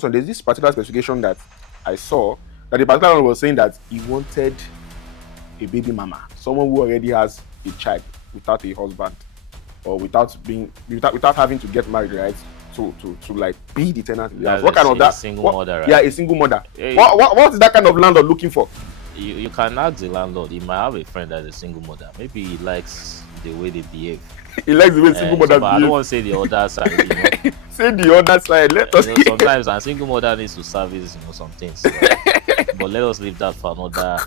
So there's this particular specification that I saw that the particular one was saying that he wanted a baby mama, someone who already has a child without a husband or without having to get married, right? To like be the tenant in the house. What kind of that? Single mother, right? Yeah, a single mother. What is that kind of landlord looking for? You can ask the landlord. He might have a friend that's a single mother. Maybe he likes the way they behave. He likes the way single mother behave. I don't want to say the other side. Say the other side. Let us. Sometimes a single mother needs to service, some things. But let us leave that for another.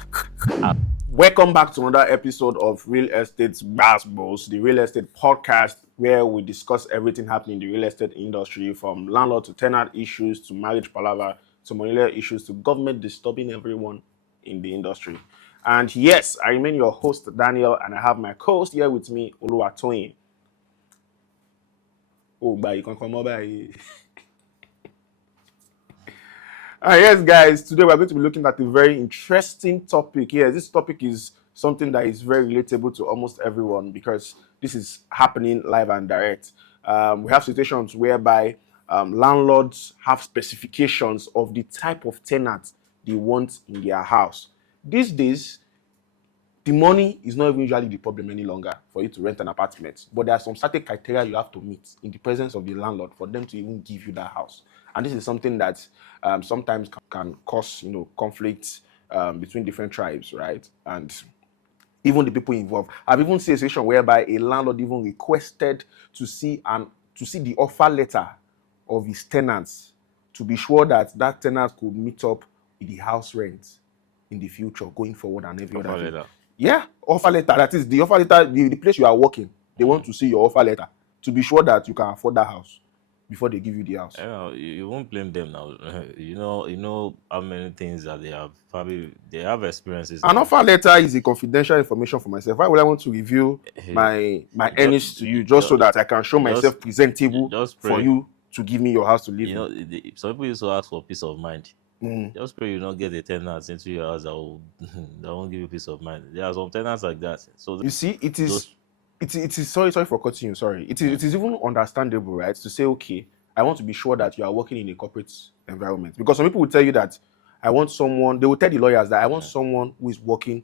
Welcome back to another episode of Real Estate Gbas Gbos, the real estate podcast where we discuss everything happening in the real estate industry, from landlord to tenant issues to marriage palaver to monetary issues to government disturbing everyone in the industry. And yes, I remain your host, Daniel, and I have my co-host here with me, Oluwatoyin. Oh, bye, you can come over. Yes, guys, today we're going to be looking at a very interesting topic. Yes, this topic is something that is very relatable to almost everyone because this is happening live and direct. We have situations whereby landlords have specifications of the type of tenant they want in their house. These days, the money is not even usually the problem any longer for you to rent an apartment, but there are some certain criteria you have to meet in the presence of the landlord for them to even give you that house. And this is something that sometimes can cause, conflict between different tribes, right? And even the people involved. I've even seen a situation whereby a landlord even requested to see the offer letter of his tenants to be sure that that tenant could meet up with the house rent in the future, going forward, and every other thing. Yeah, offer letter. That is the offer letter. The place you are working, they want to see your offer letter to be sure that you can afford that house before they give you the house. You won't blame them now. You know how many things that they have. Probably they have experiences. An offer letter is a confidential information for myself. Why would I want to reveal my earnings to you just so that I can show myself presentable for you to give me your house to live in? Some people used to ask for peace of mind. Just pray you don't get the tenants into your house that won't give you peace of mind. There are some tenants like that. So you see, it is sorry for cutting you. Sorry, it is even understandable, right? To say, okay, I want to be sure that you are working in a corporate environment, because some people will tell you that I want someone. They will tell the lawyers that I want someone who is working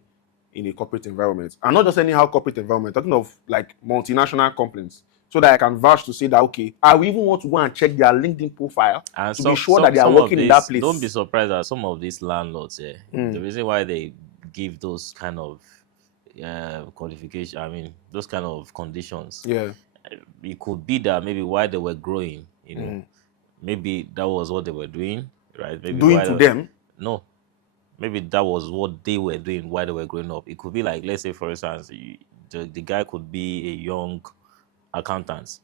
in a corporate environment, and not just anyhow corporate environment. Talking of like multinational companies, so that I can vouch to say that, okay, I will even want to go and check their LinkedIn profile and to be sure that they are working in that place. Don't be surprised that some of these landlords, the reason why they give those kind of qualification, those kind of conditions, it could be that maybe while they were growing, maybe that was what they were doing, right? Maybe doing to them? No. Maybe that was what they were doing while they were growing up. It could be like, let's say, for instance, the guy could be a young accountant,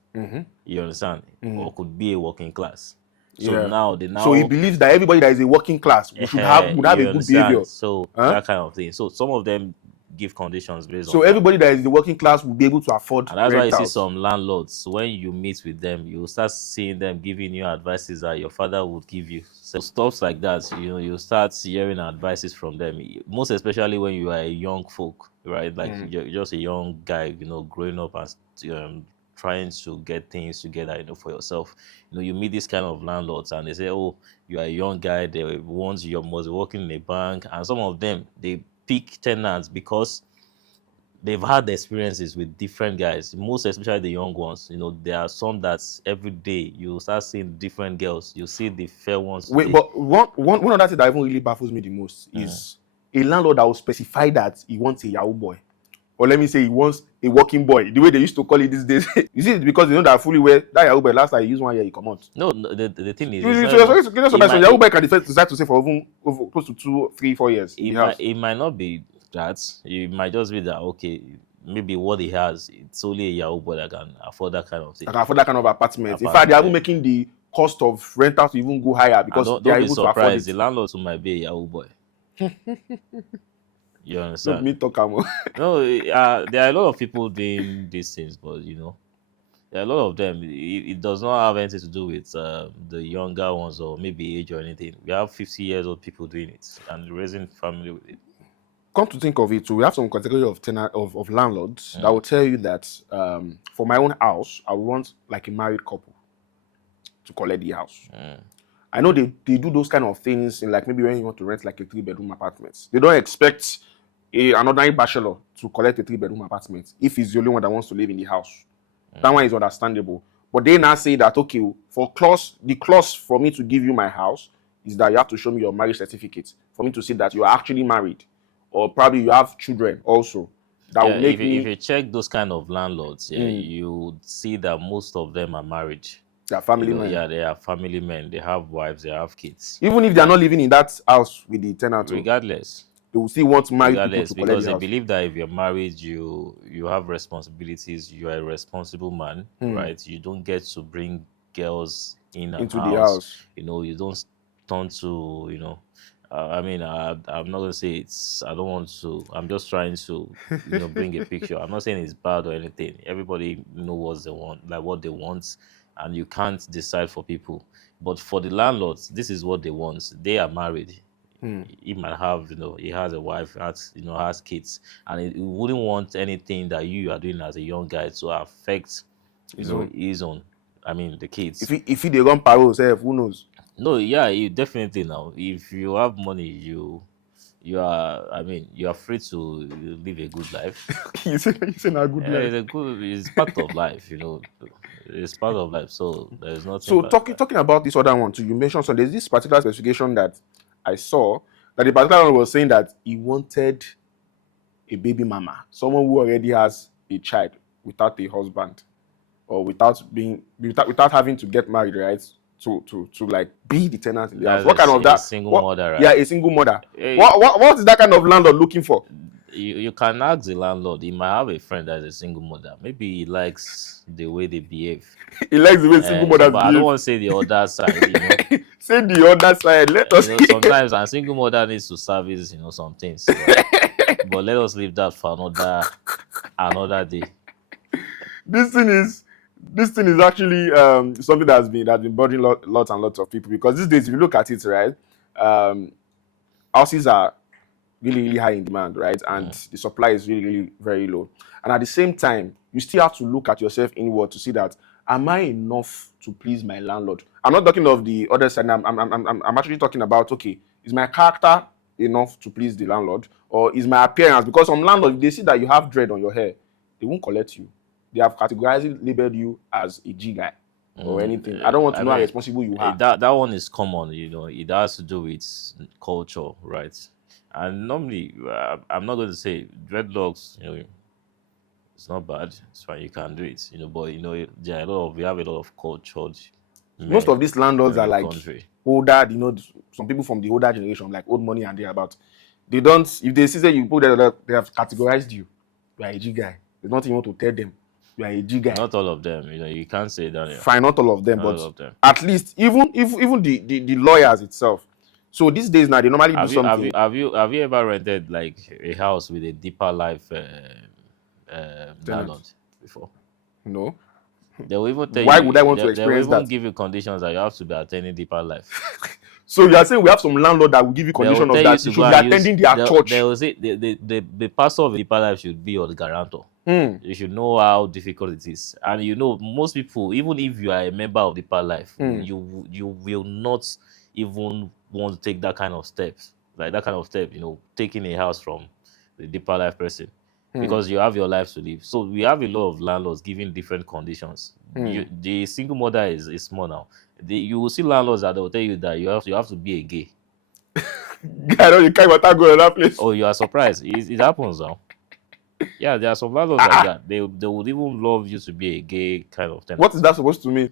you understand, or could be a working class. So now so he believes that everybody that is a working class would have a good behavior. So that kind of thing. So some of them give conditions based on. So everybody that is the working class will be able to afford. And that's why you see some landlords, when you meet with them, you start seeing them giving you advices that your father would give you. So stuff like that, you start hearing advices from them. Most especially when you are a young folk, right? Like you're just a young guy, growing up and trying to get things together, for yourself. You meet this kind of landlords and they say, oh, you are a young guy. They want you must be working in a bank, and some of them they pick tenants because they've had experiences with different guys, most especially the young ones. There are some that every day you start seeing different girls. You see the fair ones. Wait, but one other thing that even really baffles me the most is a landlord that will specify that he wants a Yahoo boy. Or let me say he wants a working boy, the way they used to call it these days. You see, it's because that fully well that Yahoo boy, last time he used 1 year, he come out. No, the thing is, Yahoo boy can decide to say for over close to 2, 3, 4 years. It might not be that. It might just be that, okay, maybe what he has, it's only a Yahoo boy that can afford that kind of thing. That can afford that kind of apartment. In fact, they are even making the cost of rentals to even go higher because they are able to afford it. The landlords who might be a Yahoo boy. You understand? Let me talk about. No, there are a lot of people doing these things, but there are a lot of them. It does not have anything to do with the younger ones or maybe age or anything. We have 50-year-old people doing it and raising family with it. Come to think of it, we have some category of landlords that will tell you that for my own house, I want like a married couple to collect the house. I know they do those kind of things in like maybe when you want to rent like a 3-bedroom apartment. They don't expect another bachelor to collect a 3-bedroom apartment if he's the only one that wants to live in the house. That one is understandable. But they now say that, okay, the clause for me to give you my house is that you have to show me your marriage certificate for me to see that you are actually married, or probably you have children also. That Yeah, will make if you check those kind of landlords, yeah, you would see that most of them are married. their family men. Yeah, they are family men. They have wives. They have kids. Even if they are not living in that house with the tenant, Regardless, they will still want married people regardless, to collect because the they house. believe that if you're married, you have responsibilities. You are a responsible man, right? You don't get to bring girls in and Into the out. house. You don't turn to I mean, I'm not gonna say it's. I don't want to. I'm just trying to, bring a picture. I'm not saying it's bad or anything. Everybody know what they want, like what they want, and you can't decide for people. But for the landlords, this is what they want. They are married. He might have, he has a wife, has kids, and he wouldn't want anything that you are doing as a young guy to affect, his own. I mean, the kids. If they run parole, who knows? No, yeah, you definitely now. If you have money, you are. I mean, you are free to live a good life. you say a good life. It's part of life. It's part of life. So there's nothing. So talking about this other one too, you mentioned so there's this particular specification that I saw that the particular one was saying that he wanted a baby mama, someone who already has a child without a husband, or without having to get married, right? To like be the tenant in the house. What kind of that? Single mother, right? Yeah, a single mother. Hey. What is that kind of landlord looking for? You can ask the landlord. He might have a friend that's a single mother. Maybe he likes the way they behave. He likes the way single mothers but behave. I don't want to say the other side. Say the other side. Let us. Sometimes a single mother needs to service, some things. But let us leave that for another day. This thing is actually something that's been bothering lots and lots of people, because these days, if you look at it, right, houses are really, really high in demand, right? And the supply is really, really very low. And at the same time, you still have to look at yourself inward to see that, am I enough to please my landlord? I'm not talking of the other side. I'm actually talking about, okay, is my character enough to please the landlord? Or is my appearance? Because some landlords, if they see that you have dread on your hair, they won't collect you. They have categorized, labeled you as a G guy or anything. I don't want to know how responsible you are. That one is common, it has to do with culture, right? And normally, I'm not going to say dreadlocks, it's not bad. It's fine, you can do it, but we have a lot of cultured men. Most of these landlords are like country. older, some people from the older generation, like old money and they're about. They don't, if they see that you put that, they have categorized you. You are a G guy. They don't even want to tell them you are a G guy. Not all of them, you can't say that. Yeah. Fine, not all of them, not but all of them. At least even the lawyers itself. So these days now they normally do something. Have you ever rented like a house with a deeper life landlord before? No. They will even tell Why you, would I want to experience they will even that? give you conditions that you have to be attending deeper life. So you are saying we have some landlord that will give you condition of that you should be attending their church. They will say the pastor of deeper life should be your guarantor. You should know how difficult it is, and most people, even if you are a member of deeper life, you will not even want to take that kind of steps, taking a house from the deeper life person. Because you have your life to live. So we have a lot of landlords giving different conditions. The single mother is small now. You will see landlords that will tell you that you have to be a gay. I know you can't even go to that place. Oh, you are surprised. It happens now. Yeah, there are some landlords like that. They would even love you to be a gay kind of thing. What is that supposed to mean?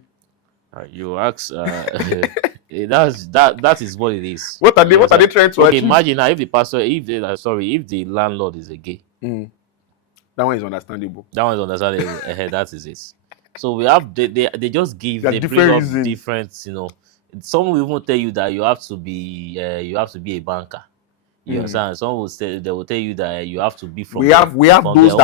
You ask. That is what it is. What are they trying to achieve? Imagine now if the landlord is a gay. That one is understandable. That is it. So we have they just give they bring up different. Some will even tell you that you have to be a banker. You understand? Some will say they will tell you that you have to be from. We have those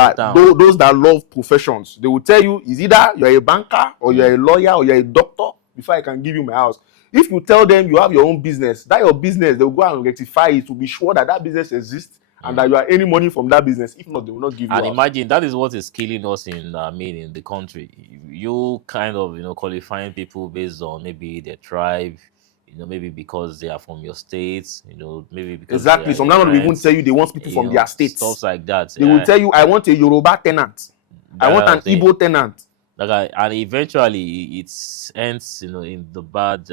that love professions. They will tell you is either you're a banker or you're a lawyer or you're a doctor before I can give you my house. If you tell them you have your own business, that your business, they will go and rectify it to be sure that business exists. And that you are earning money from that business. If not, they will not give you. And imagine that is what is killing us in the country. You kind of qualifying people based on maybe their tribe, maybe because they are from your state, maybe because they Exactly. are Some your landlord will even friends, tell you they want people from their stuff states. like that. They will tell you, I want a Yoruba tenant. I That want kind an of thing. Igbo tenant. And eventually it ends, in the bad,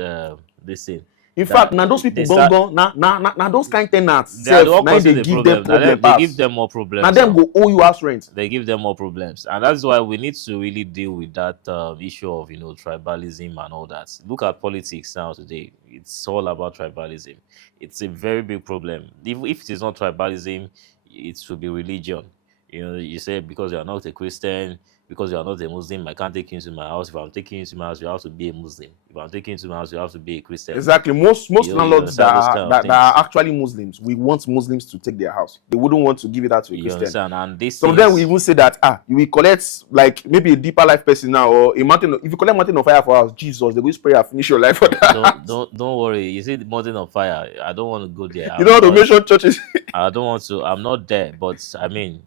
this thing. In That fact, now those people they start, gone now those kind tenants they are the self one now causing they the give them problem. Now problem they give pass. them more Now problems them now. go owe you house rent. They give them more problems, and that's why we need to really deal with that issue of tribalism and all that. Look at politics now today; it's all about tribalism. It's a very big problem. If it is not tribalism, it should be religion. You say because you are not a Christian, because you are not a Muslim, I can't take you into my house. If I'm taking you into my house, you have to be a Muslim. If I'm taking you into my house, you have to be a Christian. Exactly. Most You landlords that understand those are, kind of that things. are actually Muslims, we want Muslims to take their house. They wouldn't want to give it out to a You Christian. understand? And these Some of them things, will even say that you will collect like maybe a deeper life person now or a mountain. If you collect mountain of fire for us, Jesus, they will spray and finish your life for that. don't worry. You see the mountain of fire. I don't want to go there. You know how to mention churches. I don't want to. I'm not there. But I mean,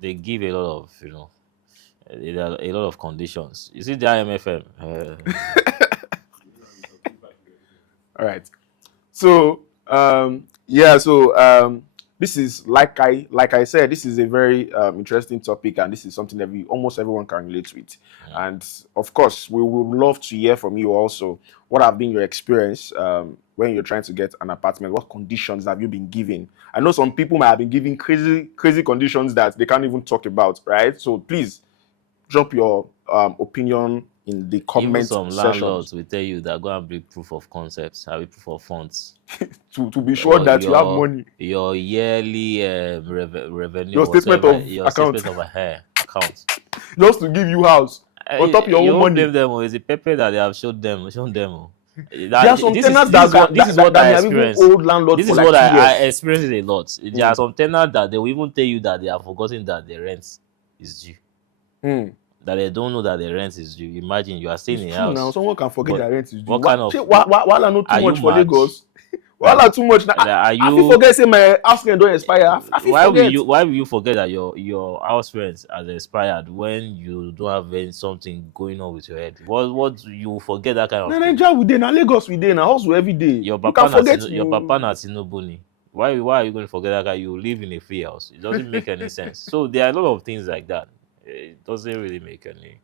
they give a lot of a lot of conditions. You see the IMFM. All right. So yeah, so this is like I said, this is a very interesting topic, and this is something that almost everyone can relate with. And of course, we would love to hear from you also. What have been your experience when you're trying to get an apartment? What conditions have you been given? I know some people might have been given crazy conditions that they can't even talk about, right? So please drop your opinion in the Even comment some section landlords will tell you that go and bring proof of concepts, have a proof of funds. to be sure that you have money. Your yearly revenue, Your statement whatever, of your account. statement of a hair account. Just to give you house on top of your You own won't money. blame them. It's the paper that they have shown them. There are some tenants This is what that I may have even experienced. old landlord This for is like what 2 years. I experienced a lot. There are some tenants that they will even tell you that they have forgotten that the rent is due. That they don't know that the rent is due. Imagine you are staying in a house. Now someone can forget their rent is due. What kind of Wahala not too much for mad? Lagos? Wahala too much now. Are I you forget say my house rent don't expire. why will you forget that your house rent has expired when you don't have something going on with your head? What you forget that kind of Na thing? Nigeria we dey, na Lagos we dey, na hustle every day. Your You can forget your papa na Tinubu ni. Why are you going to forget that guy? You live in a free house. It doesn't make any sense. So there are a lot of things like that. It doesn't really make any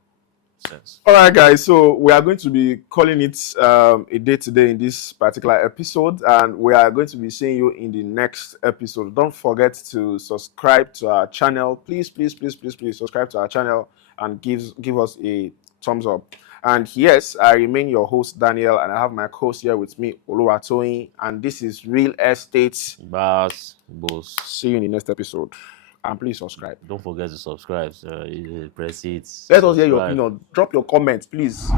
sense. All right, guys. So we are going to be calling it a day today in this particular episode, and we are going to be seeing you in the next episode. Don't forget to subscribe to our channel. Please subscribe to our channel and give us a thumbs up. And yes, I remain your host Daniel, and I have my co-host here with me, Oluwatoyin, and this is Real Estate Gbas Gbos. See you in the next episode. And please subscribe. Don't forget to subscribe. Press it. Let us hear your opinion. Drop your comments, please.